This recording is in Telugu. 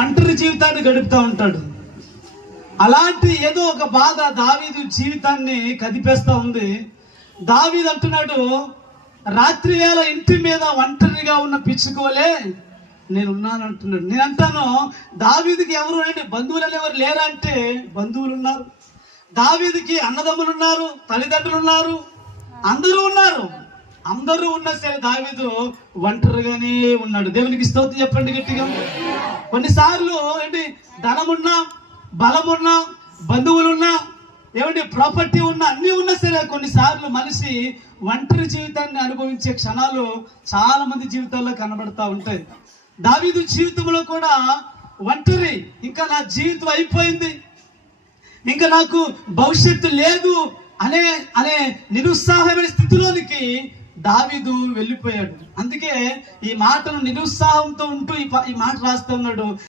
ఒంటరి జీవితాన్ని గడుపుతూ ఉంటాడు. అలాంటి ఏదో ఒక బాధ దావీదు జీవితాన్ని కదిపేస్తా ఉంది. దావీదు అంటున్నాడు, రాత్రి వేళ ఇంటి మీద ఒంటరిగా ఉన్న పిచ్చుకోలే నేను ఉన్నాను అంటున్నాడు. నేను అంటాను, దావీదుకి ఎవరు అంటే బంధువులు ఎవరు లేరా అంటే బంధువులు ఉన్నారు. దావీదుకి అన్నదమ్ములు ఉన్నారు, తల్లిదండ్రులు ఉన్నారు, అందరూ ఉన్నారు. అందరూ ఉన్నా సరే దావీదు ఒంటరిగానే ఉన్నాడు. దేవునికి స్తోత్రం చెప్పండి గట్టిగా. కొన్నిసార్లు ఏంటి ధనమున్నా, బలమున్నా, బంధువులున్నా, ఏమంటే ప్రాపర్టీ ఉన్నా, అన్నీ ఉన్నా సరే కొన్నిసార్లు మనిషి ఒంటరి జీవితాన్ని అనుభవించే క్షణాలు చాలా మంది జీవితాల్లో కనబడతా ఉంటాయి. దావీదు జీవితంలో కూడా ఒంటరి, ఇంకా నా జీవితం అయిపోయింది, ఇంకా నాకు భవిష్యత్తు లేదు అనే అనే నిరుత్సాహమైన స్థితిలోనికి దావీదు వెళ్ళిపోయాడు. అందుకే ఈ మాటను నిరుత్సాహంతో ఉంటూ ఈ మాట రాస్తూ ఉన్నాడు,